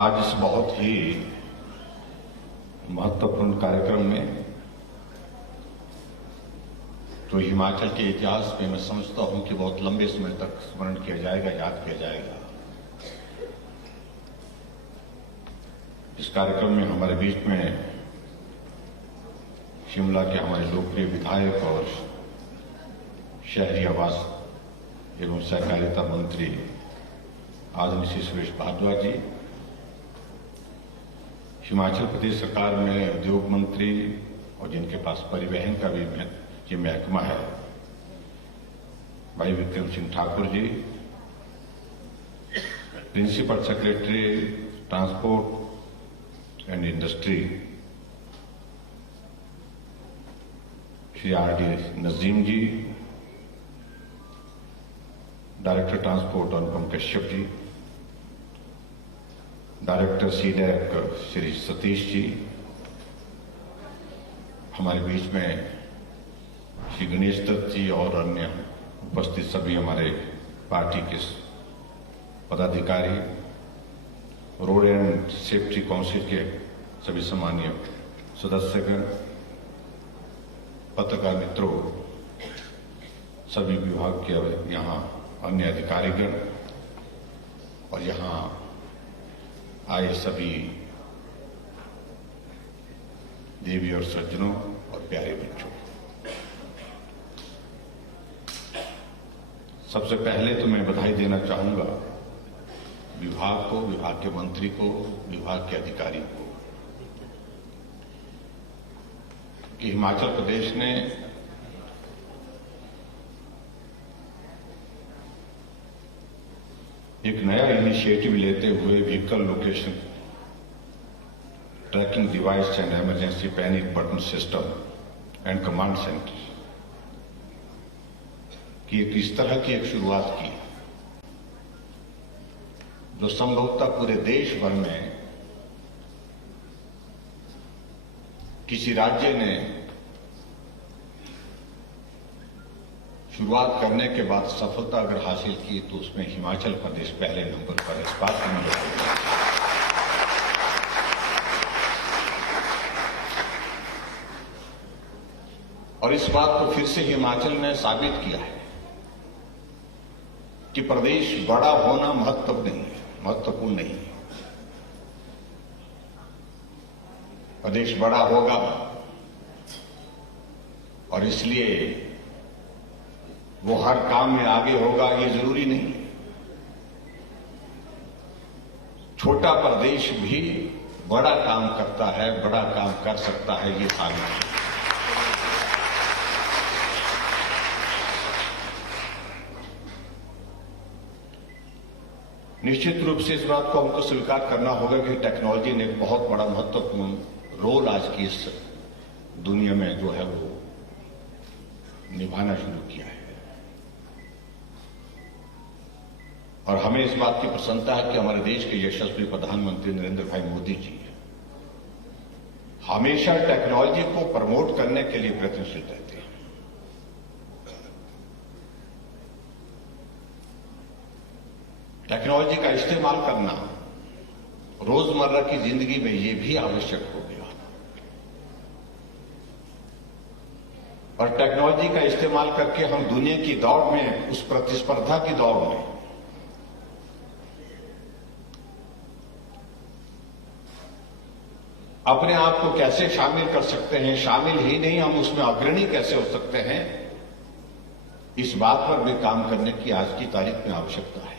आज इस बहुत ही महत्वपूर्ण कार्यक्रम में जो हिमाचल के इतिहास में मैं समझता हूं कि बहुत लंबे समय तक स्मरण किया जाएगा, याद किया जाएगा। इस कार्यक्रम में हमारे बीच में शिमला के हमारे लोकप्रिय विधायक और शहरी आवास एवं सहकारिता मंत्री आदरणीय श्री सुरेश भारद्वाज जी, हिमाचल प्रदेश सरकार में उद्योग मंत्री और जिनके पास परिवहन का भी ये महकमा है, भाई Vikram Singh Thakur ji, principal secretary transport and industry Shri R D. Nazim ji, director transport Anupam Kashyap ji, director CDAC Shri Satish ji, हमारे बीच में श्री गणेश दत्त जी और अन्य उपस्थित सभी हमारे पार्टी के पदाधिकारी, रोड एंड सेफ्टी काउंसिल के सभी सम्मानीय सदस्यगण, पत्रकार मित्रों, सभी विभाग के यहाँ अन्य अधिकारीगण और यहाँ आए सभी देवी और सज्जनों और प्यारे बच्चों, सबसे पहले तो मैं बधाई देना चाहूंगा विभाग को, विभाग के मंत्री को, विभाग के अधिकारी को कि हिमाचल प्रदेश ने एक नया इनिशिएटिव लेते हुए vehicle location tracking device and emergency panic button system and command centre की इस तरह की एक शुरुआत की जो संभवतः पूरे देश भर में किसी राज्य ने शुरुआत करने के बाद सफलता अगर हासिल की तो उसमें हिमाचल प्रदेश पहले नंबर पर है। इस बात को मैं और इस बात को फिर से हिमाचल ने साबित किया है कि प्रदेश बड़ा होना महत्वपूर्ण नहीं है। प्रदेश बड़ा होगा और इसलिए वो हर काम में आगे होगा ये जरूरी नहीं। छोटा प्रदेश भी बड़ा काम करता है, बड़ा काम कर सकता है, ये साबित है। निश्चित रूप से इस बात को हमको स्वीकार करना होगा कि टेक्नोलॉजी ने एक बहुत बड़ा महत्वपूर्ण रोल आज की इस दुनिया में जो है वो निभाना शुरू किया है। और हमें इस बात की प्रसन्नता है कि हमारे देश के यशस्वी प्रधानमंत्री नरेंद्र भाई मोदी जी हमेशा टेक्नोलॉजी को प्रमोट करने के लिए प्रयत्नशील रहते हैं। टेक्नोलॉजी का इस्तेमाल करना रोजमर्रा की जिंदगी में ये भी आवश्यक हो गया और टेक्नोलॉजी का इस्तेमाल करके हम दुनिया की दौड़ में, उस प्रतिस्पर्धा की दौड़ में अपने आप को कैसे शामिल कर सकते हैं, शामिल ही नहीं हम उसमें अग्रणी कैसे हो सकते हैं, इस बात पर भी काम करने की आज की तारीख में आवश्यकता है।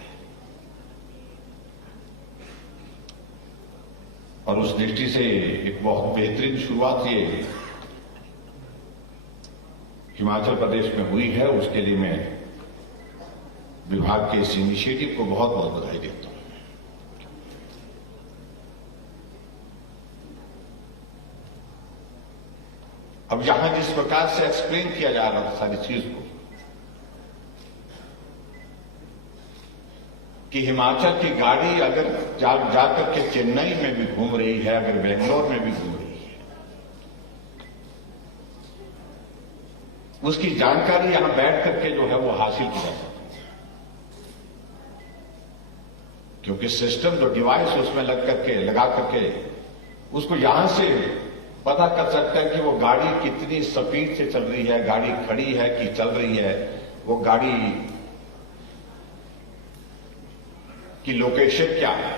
और उस दृष्टि से एक बहुत बेहतरीन शुरुआत ये हिमाचल प्रदेश में हुई है, उसके लिए मैं विभाग के इस इनिशिएटिव को बहुत बहुत बधाई देता हूं। अब यहां जिस प्रकार से एक्सप्लेन किया जा रहा था सारी चीज को कि हिमाचल की गाड़ी अगर जाकर के चेन्नई में भी घूम रही है, अगर बेंगलोर में भी घूम रही है, उसकी जानकारी यहां बैठ करके जो है वो हासिल की जा सकती है। क्योंकि सिस्टम जो डिवाइस उसमें लगा करके उसको यहां से पता कर सकता है कि वो गाड़ी कितनी स्पीड से चल रही है, गाड़ी खड़ी है कि चल रही है, वो गाड़ी की लोकेशन क्या है।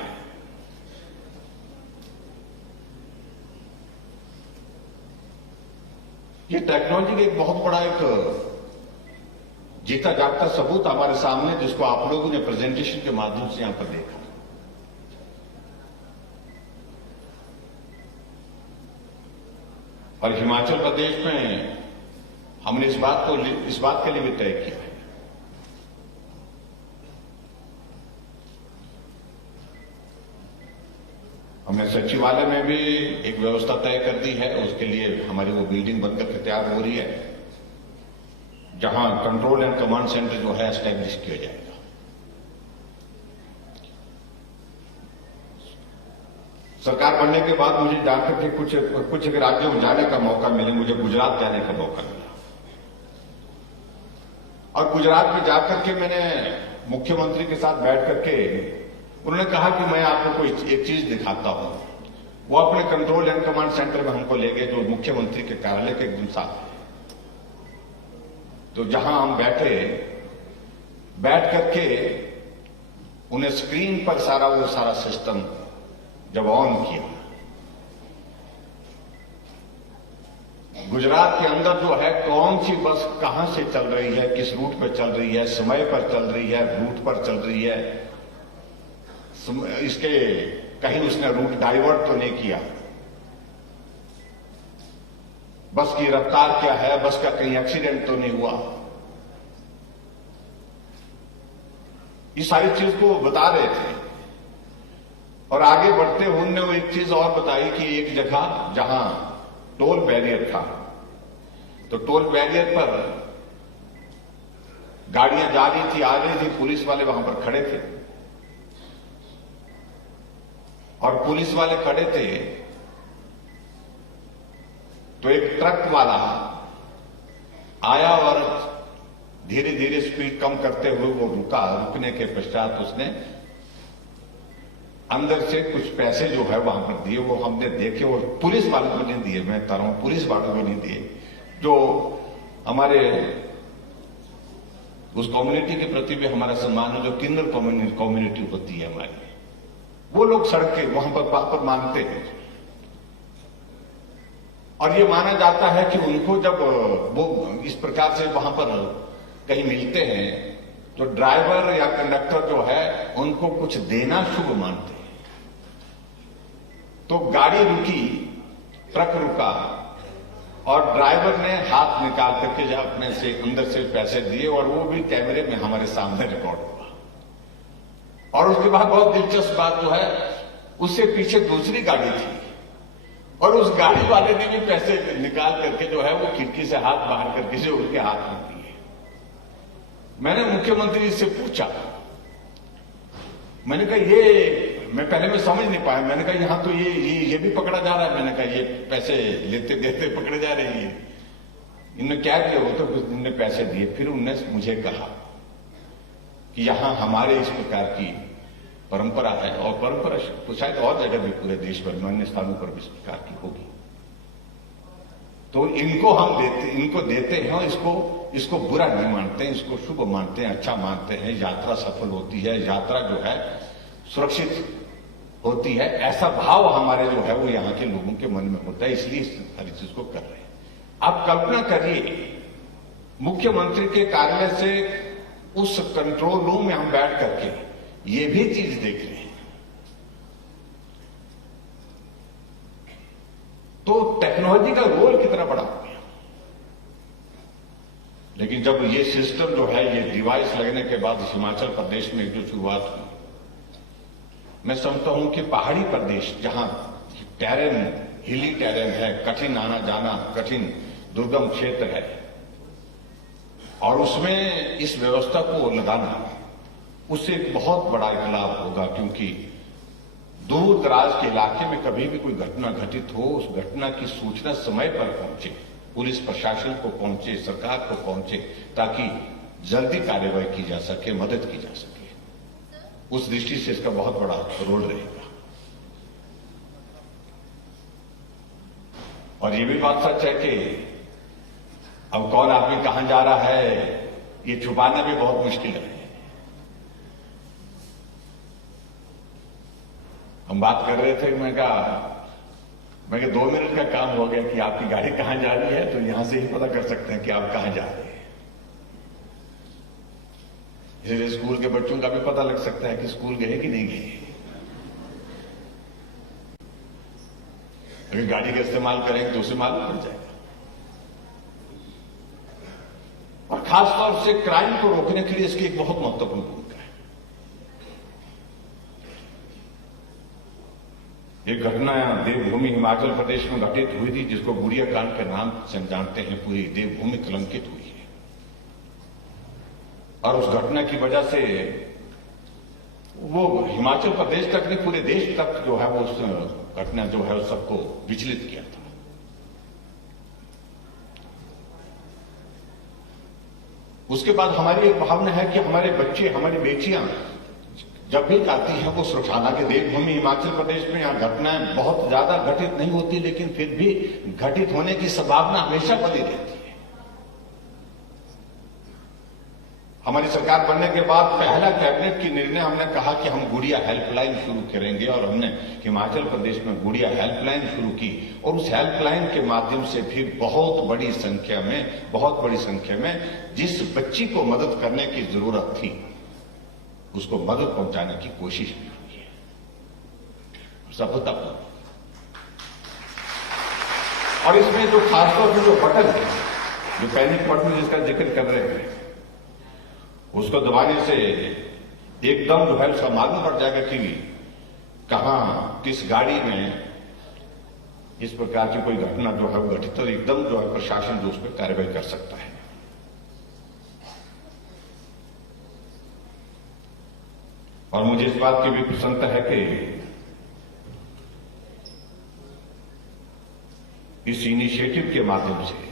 ये टेक्नोलॉजी का एक बहुत बड़ा एक जीता जागता सबूत हमारे सामने, जिसको आप लोगों ने प्रेजेंटेशन के माध्यम से यहां पर देखा। और हिमाचल प्रदेश में हमने इस बात के लिए भी तय किया है। हमने सचिवालय में भी एक व्यवस्था तय कर दी है। उसके लिए हमारी वो बिल्डिंग बनकर के तैयार हो रही है, जहां कंट्रोल एंड कमांड सेंटर जो है एस्टैब्लिश किया जाएगा। सरकार बनने के बाद मुझे जानकर के कुछ राज्यों में जाने का मौका मिले। मुझे गुजरात जाने का मौका मिला और गुजरात में जाकर के मैंने मुख्यमंत्री के साथ बैठ करके उन्होंने कहा कि मैं आपको कोई एक चीज दिखाता हूं। वो अपने कंट्रोल एंड कमांड सेंटर में हमको ले गए, जो मुख्यमंत्री के कार्यालय के एकदम साथ है। तो जहां हम बैठ करके उन्हें स्क्रीन पर वो सारा सिस्टम जब ऑन किया, गुजरात के अंदर जो है कौन सी बस कहां से चल रही है, किस रूट पर चल रही है, समय पर चल रही है, रूट पर चल रही है, इसके कहीं उसने रूट डाइवर्ट तो नहीं किया, बस की रफ्तार क्या है, बस का कहीं एक्सीडेंट तो नहीं हुआ, ये सारी चीज को बता रहे थे। और आगे बढ़ते हुए उन्होंने वो एक चीज और बताई कि एक जगह जहां टोल बैरियर था, तो टोल बैरियर पर गाड़ियां जा रही थी, आ रही थी, पुलिस वाले वहां पर खड़े थे और पुलिस वाले खड़े थे। तो एक ट्रक वाला आया और धीरे धीरे स्पीड कम करते हुए वो रुका। रुकने के पश्चात उसने अंदर से कुछ पैसे जो है वहां पर दिए, वो हमने देखे। और पुलिस वालों को नहीं दिए, मैं बता रहा हूं, पुलिस वालों को नहीं दिए, जो हमारे उस कम्युनिटी के प्रति भी हमारा सम्मान है, जो किन्नर कम्युनिटी होती है हमारी, वो लोग सड़क के वहां पर मांगते हैं। और ये माना जाता है कि उनको जब वो इस प्रकार से वहां पर कहीं मिलते हैं तो ड्राइवर या कंडक्टर जो है उनको कुछ देना शुभ मानते हैं। तो गाड़ी रुकी, ट्रक रुका और ड्राइवर ने हाथ निकाल करके जब अपने से अंदर से पैसे दिए, और वो भी कैमरे में हमारे सामने रिकॉर्ड हुआ। और उसके बाद बहुत दिलचस्प बात जो है, उससे पीछे दूसरी गाड़ी थी और उस गाड़ी वाले ने भी पैसे निकाल करके जो है वो खिड़की से हाथ बाहर करके जो उनके हाथ में दिए। मैंने मुख्यमंत्री से पूछा, मैंने कहा मैं पहले समझ नहीं पाया। मैंने कहा यहां तो ये भी पकड़ा जा रहा है। मैंने कहा ये पैसे लेते देते पकड़े जा रहे हैं। इन्होंने क्या दिया? वो तो इन्होंने पैसे दिए। फिर उन्होंने मुझे कहा कि यहां हमारे इस प्रकार की परंपरा है, और परंपरा तो शायद और जगह भी पूरे देश भर में अन्य स्थानों पर भी इस प्रकार की होगी। तो इनको देते हैं और इसको बुरा नहीं मानते हैं, इसको शुभ मानते हैं, अच्छा मानते हैं। यात्रा सफल होती है, यात्रा जो है सुरक्षित होती है, ऐसा भाव हमारे जो है वो यहां के लोगों के मन में होता है, इसलिए इस सारी चीज को कर रहे हैं। आप कल्पना करिए, मुख्यमंत्री के कार्यालय से उस कंट्रोल रूम में हम बैठ करके ये भी चीज देख रहे हैं। तो टेक्नोलॉजी का रोल कितना बड़ा हो गया। लेकिन जब ये सिस्टम जो है, ये डिवाइस लगने के बाद हिमाचल प्रदेश में जो शुरुआत हुई, मैं समझता हूं कि पहाड़ी प्रदेश जहां हिली टेरेन है, कठिन आना जाना, कठिन दुर्गम क्षेत्र है, और उसमें इस व्यवस्था को लगाना, उससे एक बहुत बड़ा एक लाभ होगा। क्योंकि दूर दराज के इलाके में कभी भी कोई घटना घटित हो, उस घटना की सूचना समय पर पहुंचे, पुलिस प्रशासन को पहुंचे, सरकार को पहुंचे, ताकि जल्दी कार्रवाई की जा सके, मदद की जा सके। उस दृष्टि से इसका बहुत बड़ा रोल रहेगा। और ये भी बात सच है कि अब कौन आदमी कहां जा रहा है ये छुपाना भी बहुत मुश्किल है। हम बात कर रहे थे, मैं कहा 2 मिनट का काम हो गया कि आपकी गाड़ी कहां जा रही है, तो यहां से ही पता कर सकते हैं कि आप कहां जा रहे हैं। इसलिए स्कूल के बच्चों का भी पता लग सकता है कि स्कूल गए कि नहीं गए। अगर गाड़ी का इस्तेमाल करेंगे तो उसे मालूम पड़ जाएगा। और खासतौर से क्राइम को रोकने के लिए इसकी एक बहुत महत्वपूर्ण भूमिका है। एक घटना देवभूमि हिमाचल प्रदेश में घटित हुई थी, जिसको गुड़िया कांड के नाम से हम जानते हैं। पूरी देवभूमि कलंकित हुई है और उस घटना की वजह से वो हिमाचल प्रदेश तक नहीं, पूरे देश तक जो है वो उस घटना जो है उस सबको विचलित किया था। उसके बाद हमारी एक भावना है कि हमारे बच्चे, हमारी बेटियां जब भी जाती हैं वो सुरक्षा, हालांकि देवभूमि हिमाचल प्रदेश में यहां घटनाएं बहुत ज्यादा घटित नहीं होती, लेकिन फिर भी घटित होने की संभावना हमेशा बनी रहती है। हमारी सरकार बनने के बाद पहला कैबिनेट की निर्णय हमने कहा कि हम गुड़िया हेल्पलाइन शुरू करेंगे, और हमने हिमाचल प्रदेश में गुड़िया हेल्पलाइन शुरू की। और उस हेल्पलाइन के माध्यम से फिर बहुत बड़ी संख्या में जिस बच्ची को मदद करने की जरूरत थी उसको मदद पहुंचाने की कोशिश भी हुई है, सफलतापूर्वक। और इसमें जो खासतौर से जो बटन है, जो पैनिक बटन जिसका जिक्र कर रहे हैं, उसको दबाने से एकदम जो है उसका मालूम पड़ जाएगा कि कहां किस गाड़ी में इस प्रकार की कोई घटना जो है वो घटित, और एकदम जो है प्रशासन जो उस पर कार्रवाई कर सकता है। और मुझे इस बात की भी प्रसन्नता है कि इस इनिशिएटिव के माध्यम से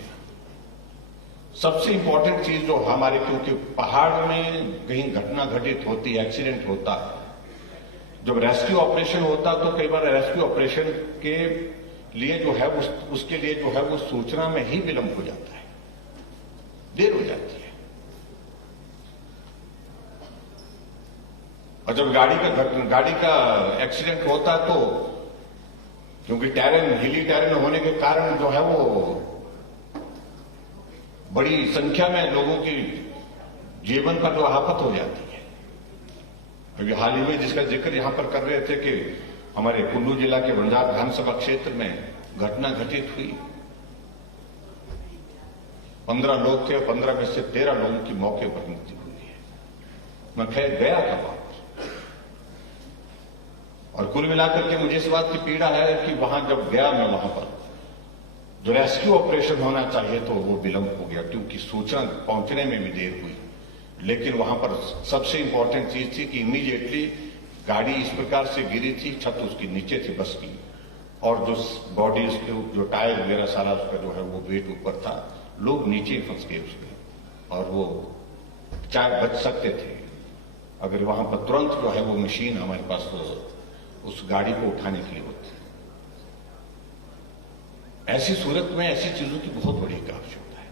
सबसे इंपॉर्टेंट चीज जो हमारे, क्योंकि पहाड़ में कहीं घटना घटित होती है, एक्सीडेंट होता है, जब रेस्क्यू ऑपरेशन होता है तो कई बार रेस्क्यू ऑपरेशन के लिए जो है उसके लिए जो है वो सूचना में ही विलंब हो जाता है, देर हो जाती है। और जब गाड़ी का एक्सीडेंट होता है तो क्योंकि हिली टेरेन होने के कारण जो है वो बड़ी संख्या में लोगों की जीवन पर जो आफत हो जाती है। अभी हाल ही में जिसका जिक्र यहां पर कर रहे थे कि हमारे कुल्लू जिला के बंजार विधानसभा क्षेत्र में घटना घटित हुई, 15 लोग थे और 15 में से 13 लोगों की मौके पर मृत्यु हुई है। मैं खैर गया था वहां, और कुल मिलाकर के मुझे इस बात की पीड़ा है कि वहां जब गया मैं, वहां पर जो रेस्क्यू ऑपरेशन होना चाहिए तो वो विलंब हो गया, क्योंकि सूचना पहुंचने में भी देर हुई। लेकिन वहां पर सबसे इंपॉर्टेंट चीज थी कि इमीडिएटली गाड़ी इस प्रकार से गिरी थी, छत उसके नीचे थी बस की, और जो बॉडी उसके जो टायर वगैरह सारा उसका जो है वो वेट ऊपर था, लोग नीचे फंस गए उसके, और वो चाहे बच सकते थे अगर वहां पर तुरंत जो है वो मशीन हमारे पास उस गाड़ी को उठाने के लिए होती। ऐसी सूरत में ऐसी चीजों की बहुत बड़ी आवश्यकता है,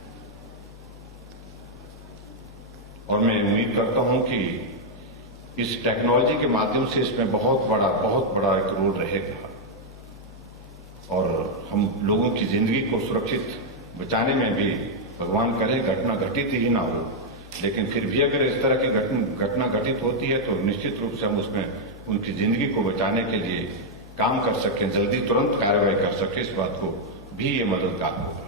और मैं उम्मीद करता हूं कि इस टेक्नोलॉजी के माध्यम से इसमें बहुत बड़ा एक रोल रहेगा, और हम लोगों की जिंदगी को सुरक्षित बचाने में भी भगवान करे घटना घटित ही ना हो, लेकिन फिर भी अगर इस तरह की घटना घटित होती है तो निश्चित रूप से हम उसमें उनकी जिंदगी को बचाने के लिए काम कर सकें, जल्दी तुरंत कार्रवाई कर सकें, इस बात को भी ये मददगार होगा।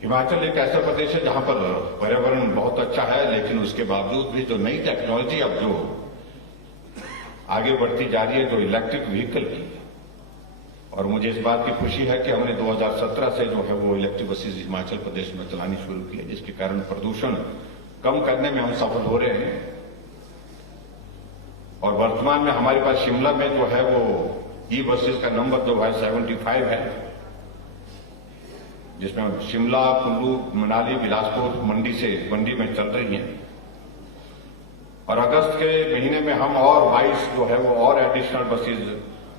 हिमाचल एक ऐसा प्रदेश है जहां पर पर्यावरण बहुत अच्छा है, लेकिन उसके बावजूद भी जो नई टेक्नोलॉजी अब जो आगे बढ़ती जा रही है, जो इलेक्ट्रिक व्हीकल की, और मुझे इस बात की खुशी है कि हमने 2017 से जो है वो इलेक्ट्रिक बसेज हिमाचल प्रदेश में चलानी शुरू की है, जिसके कारण प्रदूषण कम करने में हम सफल हो रहे हैं। और वर्तमान में हमारे पास शिमला में जो है वो ई बसेज का नंबर जो है 75 है, जिसमें शिमला, कुल्लू, मनाली, बिलासपुर, मंडी में चल रही हैं। और अगस्त के महीने में हम और 22 जो है वो और एडिशनल बसेज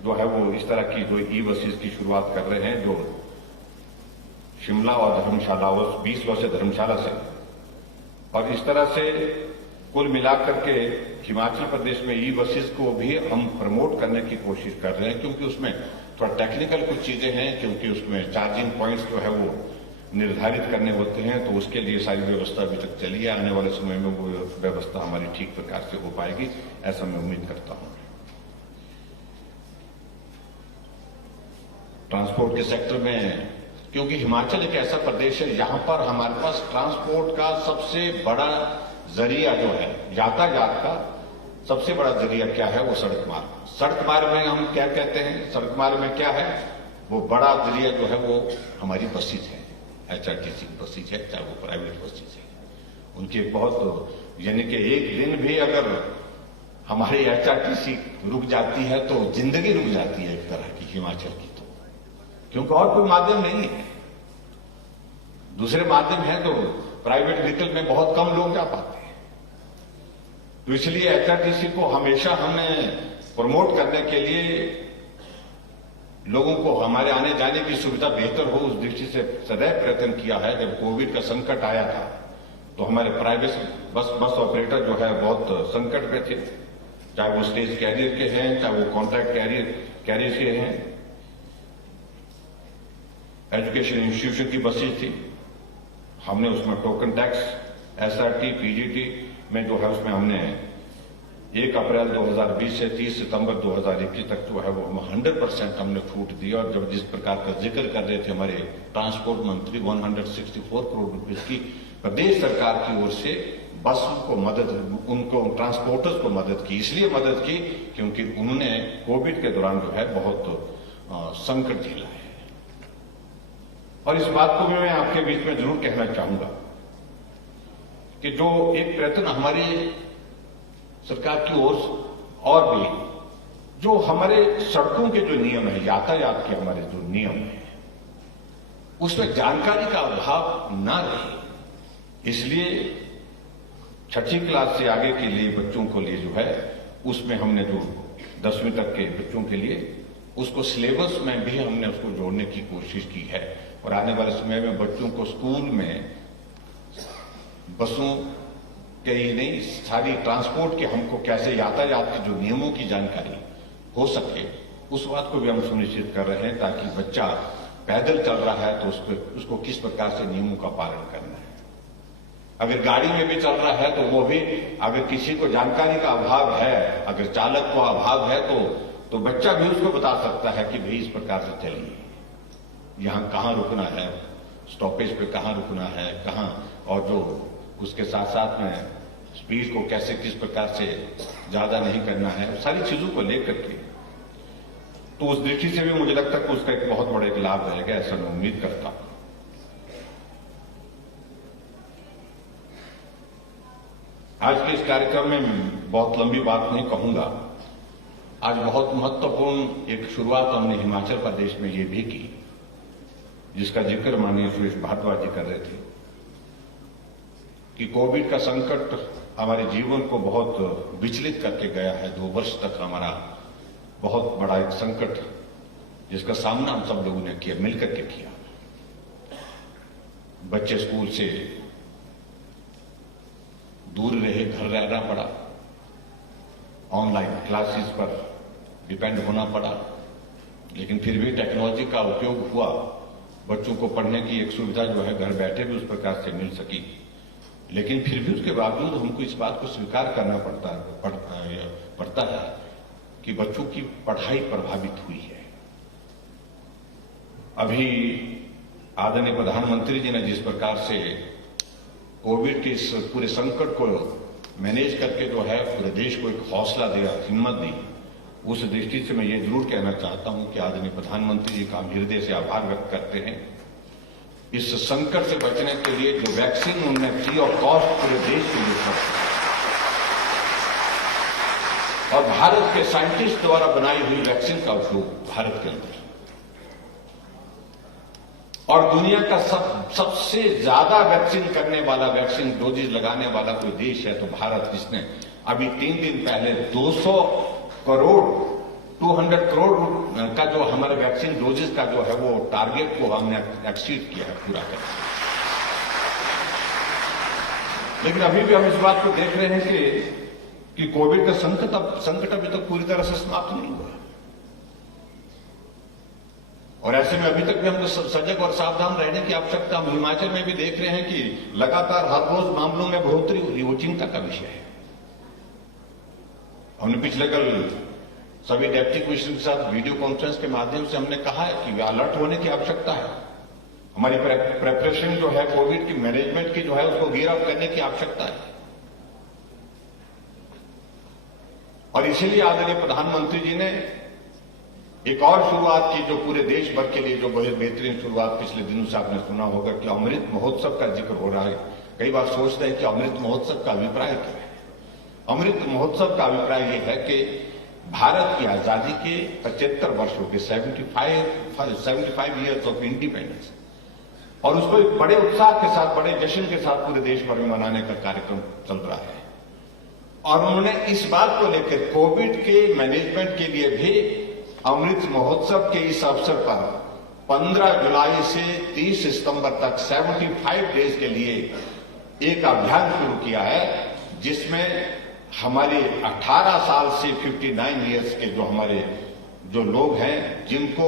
जो है वो इस तरह की जो ई बसेज की शुरुआत कर रहे हैं, जो शिमला और धर्मशाला, 20 बसें धर्मशाला से, और इस तरह से कुल मिलाकर के हिमाचल प्रदेश में ई बसेस को भी हम प्रमोट करने की कोशिश कर रहे हैं, क्योंकि उसमें थोड़ा टेक्निकल कुछ चीजें हैं, क्योंकि उसमें चार्जिंग पॉइंट्स जो है वो निर्धारित करने होते हैं, तो उसके लिए सारी व्यवस्था अभी तक चली है। आने वाले समय में वो व्यवस्था हमारी ठीक प्रकार से हो पाएगी, ऐसा मैं उम्मीद करता हूं। ट्रांसपोर्ट के सेक्टर में, क्योंकि हिमाचल एक ऐसा प्रदेश है यहां पर हमारे पास ट्रांसपोर्ट का सबसे बड़ा जरिया जो है, यातायात का सबसे बड़ा जरिया क्या है, वो सड़क मार्ग। सड़क मार्ग में हम क्या कहते हैं, सड़क मार्ग में क्या है, वो बड़ा जरिया जो है वो हमारी बसेज है, HRTC बसेज है, चाहे वो प्राइवेट बसेज है। उनकी एक बहुत, यानी कि एक दिन भी अगर हमारी HRTC रुक जाती है तो जिंदगी रुक जाती है एक तरह की हिमाचल की, तो क्योंकि और कोई माध्यम नहीं है। दूसरे माध्यम है तो प्राइवेट व्हीकल में बहुत कम लोग जा पाते हैं, तो इसलिए HRTC को हमेशा हमें प्रमोट करने के लिए, लोगों को हमारे आने जाने की सुविधा बेहतर हो, उस दृष्टि से सदैव प्रयत्न किया है। जब कोविड का संकट आया था तो हमारे प्राइवेट बस ऑपरेटर जो है बहुत संकट में थे, चाहे वो स्टेज कैरियर के हैं, चाहे वो कॉन्ट्रैक्ट कैरियर के हैं। एजुकेशन इंस्टीट्यूशन की बसेज थी, हमने उसमें टोकन टैक्स, SRT, PGT में जो है उसमें हमने 1 अप्रैल 2020 से 30 सितंबर 2021 तक जो है वो 100% हमने छूट दी। और जब जिस प्रकार का जिक्र कर रहे थे हमारे ट्रांसपोर्ट मंत्री, 164 करोड़ रुपए की प्रदेश सरकार की ओर से बसों को मदद, उनको ट्रांसपोर्टर्स को मदद की, इसलिए मदद की क्योंकि उन्होंने कोविड के दौरान जो है बहुत संकट झेला है। और इस बात को भी मैं आपके बीच में जरूर कहना चाहूंगा कि जो एक प्रयत्न हमारी सरकार की ओर और भी, जो हमारे सड़कों के जो नियम है, यातायात के हमारे जो नियम है, उसमें जानकारी का अभाव ना रहे, इसलिए 6ठी क्लास से आगे के लिए बच्चों को लिए जो है उसमें हमने जो 10वीं तक के बच्चों के लिए उसको सिलेबस में भी हमने उसको जोड़ने की कोशिश की है। और आने वाले समय में बच्चों को स्कूल में बसों के ही नहीं, सारी ट्रांसपोर्ट के हमको कैसे यातायात के जो नियमों की जानकारी हो सके, उस बात को भी हम सुनिश्चित कर रहे हैं, ताकि बच्चा पैदल चल रहा है तो उसको किस प्रकार से नियमों का पालन करना है। अगर गाड़ी में भी चल रहा है तो वो भी, अगर किसी को जानकारी का अभाव है, अगर चालक को अभाव है तो बच्चा भी उसको बता सकता है कि भाई इस प्रकार से चलिए, यहां कहां रुकना है, स्टॉपेज पे कहां रुकना है, कहां, और जो उसके साथ साथ में स्पीड को कैसे किस प्रकार से ज्यादा नहीं करना है, सारी चीजों को लेकर के, तो उस दृष्टि से भी मुझे लगता है कि उसका एक बहुत बड़ा एक लाभ रहेगा, ऐसा मैं उम्मीद करता हूं। आज के इस कार्यक्रम में बहुत लंबी बात नहीं कहूंगा। आज बहुत महत्वपूर्ण एक शुरुआत हमने हिमाचल प्रदेश में ये भी की, जिसका जिक्र माननीय सुरेश भारद्वाज जी कर रहे थे, कि कोविड का संकट हमारे जीवन को बहुत विचलित करके गया है। 2 वर्ष तक हमारा बहुत बड़ा एक संकट, जिसका सामना हम सब लोगों ने किया, मिलकर के किया। बच्चे स्कूल से दूर रहे, घर रहना पड़ा, ऑनलाइन क्लासेस पर डिपेंड होना पड़ा, लेकिन फिर भी टेक्नोलॉजी का उपयोग हुआ, बच्चों को पढ़ने की एक सुविधा जो है घर बैठे भी उस प्रकार से मिल सकी। लेकिन फिर भी उसके बावजूद हमको इस बात को स्वीकार करना पड़ता है कि बच्चों की पढ़ाई प्रभावित हुई है। अभी आदरणीय प्रधानमंत्री जी ने जिस प्रकार से कोविड के इस पूरे संकट को मैनेज करके जो है पूरे देश को एक हौसला दिया, हिम्मत दी, उस दृष्टि से मैं ये जरूर कहना चाहता हूं कि आदरणीय प्रधानमंत्री जी का हम हृदय से आभार व्यक्त करते हैं। इस संकट से बचने के लिए जो वैक्सीन उन्होंने फ्री ऑफ कॉस्ट पूरे देश के लिए कर, और भारत के साइंटिस्ट द्वारा बनाई हुई वैक्सीन का उपयोग भारत के अंदर, और दुनिया का सबसे ज्यादा वैक्सीन करने वाला, वैक्सीन डोजेज लगाने वाला कोई देश है तो भारत, जिसने अभी 3 दिन पहले 200 करोड़ का जो हमारे वैक्सीन डोजेस का जो है वो टारगेट को हमने एक्सीड किया है पूरा कर। लेकिन अभी भी हम इस बात को देख रहे हैं कि कोविड का संकट अभी तक पूरी तरह से समाप्त नहीं हुआ, और ऐसे में अभी तक भी हमको सजग और सावधान रहने की आवश्यकता। हम हिमाचल में भी देख रहे हैं कि लगातार हर रोज मामलों में बढ़ोतरी हो रही है, वो चिंता का विषय है। हमने पिछले कल सभी डेप्टी कमिश्नर के साथ वीडियो कॉन्फ्रेंस के माध्यम से हमने कहा है कि अलर्ट होने की आवश्यकता है। हमारी प्रेपरेशन जो है कोविड की मैनेजमेंट की जो है उसको गियर अप करने की आवश्यकता है। और इसीलिए आदरणीय प्रधानमंत्री जी ने एक और शुरुआत की, जो पूरे देश भर के लिए जो बहुत बेहतरीन शुरुआत पिछले दिनों से आपने सुना होगा कि अमृत महोत्सव का जिक्र हो रहा है। कई बार सोचते हैं कि अमृत महोत्सव का अभिप्राय क्या है। अमृत महोत्सव का अभिप्राय यह है कि भारत की आजादी के 75 वर्षों के 75 ईयर्स ऑफ इंडिपेंडेंस, और उसको एक बड़े उत्साह के साथ, बड़े जश्न के साथ पूरे देश भर में मनाने का कार्यक्रम चल रहा है। और उन्होंने इस बात को लेकर कोविड के मैनेजमेंट के लिए भी अमृत महोत्सव के इस अवसर पर 15 जुलाई से 30 सितंबर तक 75 डेज के लिए एक अभियान शुरू किया है, जिसमें हमारे 18 साल से 59 ईयर्स के जो हमारे जो लोग हैं, जिनको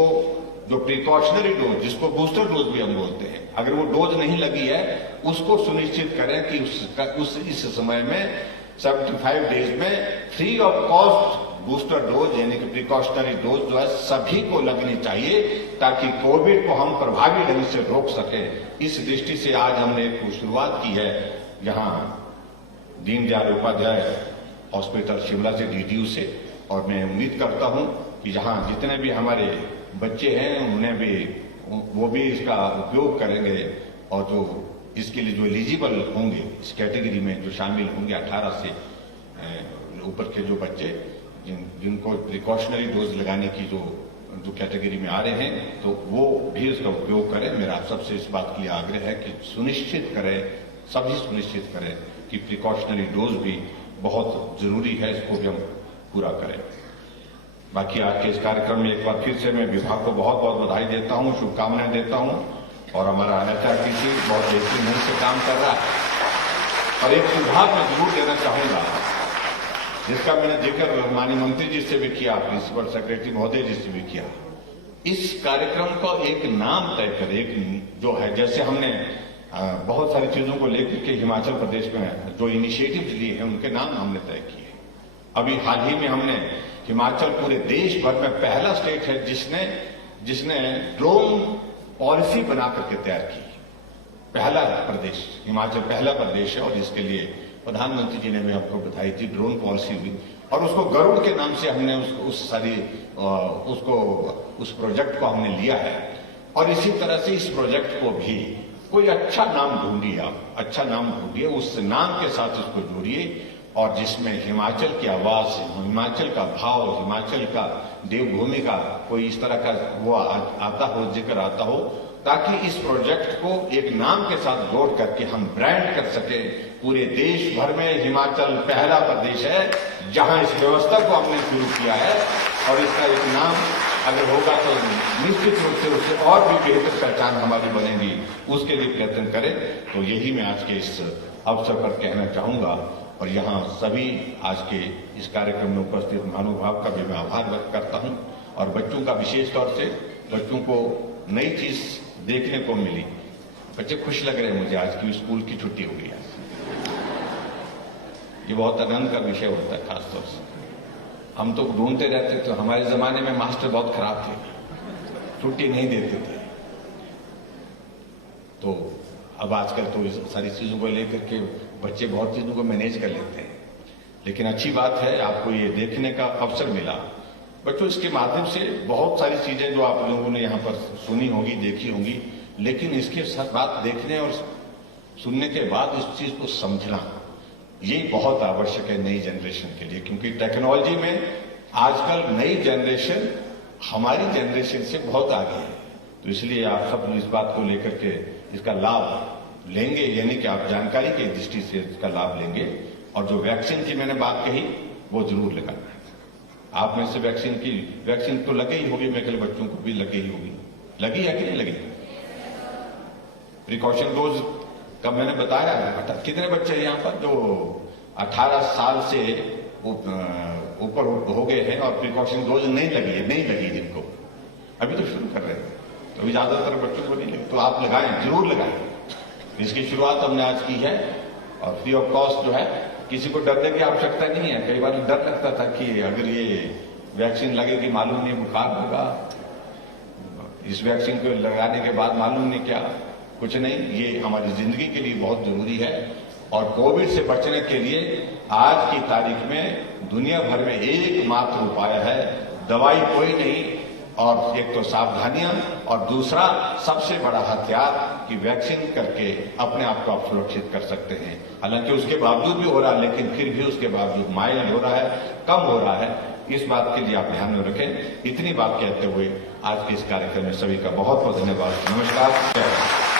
जो प्रिकॉशनरी डोज, जिसको बूस्टर डोज भी हम बोलते हैं, अगर वो डोज नहीं लगी है उसको सुनिश्चित करें कि इस समय में 75 डेज में free of cost booster dose यानी कि प्रिकॉशनरी डोज जो है सभी को लगनी चाहिए, ताकि कोविड को हम प्रभावी ढंग से रोक सके। इस दृष्टि से आज हमने एक शुरुआत की है यहाँ दीनदयाल उपाध्याय हॉस्पिटल शिमला से, डीडीयू से, और मैं उम्मीद करता हूं कि जहां जितने भी हमारे बच्चे हैं उन्हें भी वो भी इसका उपयोग करेंगे, और जो इसके लिए जो एलिजिबल होंगे इस कैटेगरी में जो शामिल होंगे 18 से ऊपर के जो बच्चे जिनको प्रिकॉशनरी डोज लगाने की जो कैटेगरी में आ रहे हैं, तो वो भी इसका उपयोग करें। मेरा आप सबसे इस बात के लिए आग्रह है कि सुनिश्चित करें, सभी सुनिश्चित करें कि प्रिकॉशनरी डोज भी बहुत जरूरी है, इसको भी हम पूरा करें। बाकी आज के इस कार्यक्रम में एक बार फिर से मैं विभाग को बहुत बहुत बधाई देता हूं, शुभकामनाएं देता हूं, और हमारा एचआरटीसी बहुत बेहतरीन ढंग से काम कर रहा है। और एक सुझाव मैं जरूर देना चाहूंगा, जिसका मैंने जिक्र माननीय मंत्री जी से भी किया, प्रिंसिपल सेक्रेटरी महोदय जी से भी किया। इस कार्यक्रम को एक नाम तय करें, एक जो है, जैसे हमने बहुत सारी चीजों को लेकर के हिमाचल प्रदेश में जो इनिशिएटिव लिए हैं उनके नाम हमने तय किए। अभी हाल ही में हमने हिमाचल पूरे देश भर में पहला स्टेट है जिसने ड्रोन पॉलिसी बना करके तैयार की। पहला प्रदेश, हिमाचल पहला प्रदेश है, और इसके लिए प्रधानमंत्री जी ने भी हमको बधाई थी। ड्रोन पॉलिसी हुई और उसको गरुड़ के नाम से हमने उस प्रोजेक्ट को हमने लिया है। और इसी तरह से इस प्रोजेक्ट को भी कोई अच्छा नाम ढूंढिए, आप अच्छा नाम ढूंढिए, उस नाम के साथ उसको जोड़िए, और जिसमें हिमाचल की आवाज, हिमाचल का भाव, हिमाचल का देवभूमि का कोई इस तरह का वो आता हो, जिक्र आता हो, ताकि इस प्रोजेक्ट को एक नाम के साथ जोड़ करके हम ब्रांड कर सके। पूरे देश भर में हिमाचल पहला प्रदेश है जहां इस व्यवस्था को हमने शुरू किया है, और इसका एक नाम अगर होगा तो निश्चित रूप से उससे और भी बेहतर पहचान हमारी बनेगी, उसके लिए प्रयत्न करें। तो यही मैं आज के इस अवसर पर कहना चाहूंगा, और यहाँ सभी आज के इस कार्यक्रम में उपस्थित महानुभाव का भी मैं आभार व्यक्त करता हूँ। और बच्चों का विशेष तौर से, बच्चों को नई चीज देखने को मिली, बच्चे खुश लग रहे हैं मुझे आज की स्कूल की छुट्टी हो गई है। ये बहुत आनंद का विषय होता है। खासतौर से हम तो ढूंढते रहते थे, हमारे जमाने में मास्टर बहुत खराब थे, छुट्टी नहीं देते थे। तो अब आजकल तो इस सारी चीजों को लेकर के बच्चे बहुत चीजों को मैनेज कर लेते हैं। लेकिन अच्छी बात है आपको ये देखने का अवसर मिला। बच्चों, इसके माध्यम से बहुत सारी चीजें जो आप लोगों ने यहाँ पर सुनी होगी, देखी होंगी, लेकिन इसके साथ बात देखने और सुनने के बाद इस चीज को समझना ये बहुत आवश्यक है नई जनरेशन के लिए, क्योंकि टेक्नोलॉजी में आजकल नई जनरेशन हमारी जनरेशन से बहुत आगे है। तो इसलिए आप सब इस बात को लेकर के इसका लाभ लेंगे, यानी कि आप जानकारी की दृष्टि से इसका लाभ लेंगे। और जो वैक्सीन की मैंने बात कही वो जरूर लगाना है। आप में से वैक्सीन तो लगे ही होगी, मेरे ख्याल बच्चों को भी लगे ही होगी। लगी है कि नहीं लगी? प्रिकॉशन डोज का मैंने बताया, कितने बच्चे यहाँ पर जो 18 साल से ऊपर हो गए हैं और प्रिकॉशन डोज नहीं लगी जिनको, अभी तो शुरू कर रहे हैं, तो अभी ज्यादातर बच्चों को नहीं लगी, तो आप लगाएं, जरूर लगाएं। इसकी शुरुआत हमने आज की है और फ्री ऑफ कॉस्ट जो है, किसी को डरने की आवश्यकता नहीं है। कई बार डर लगता था कि अगर ये वैक्सीन लगेगी मालूम नहीं बुखार होगा, इस वैक्सीन को लगाने के बाद मालूम नहीं क्या, कुछ नहीं, ये हमारी जिंदगी के लिए बहुत जरूरी है। और कोविड से बचने के लिए आज की तारीख में दुनिया भर में एकमात्र उपाय है, दवाई कोई नहीं, और एक तो सावधानियां, और दूसरा सबसे बड़ा हथियार कि वैक्सीन करके अपने आप को आप सुरक्षित कर सकते हैं। हालांकि उसके बावजूद भी हो रहा है, लेकिन फिर भी उसके बावजूद माइल्ड हो रहा है, कम हो रहा है। इस बात के लिए आप ध्यान में रखें। इतनी बात कहते हुए आज के इस कार्यक्रम में सभी का बहुत बहुत धन्यवाद। नमस्कार।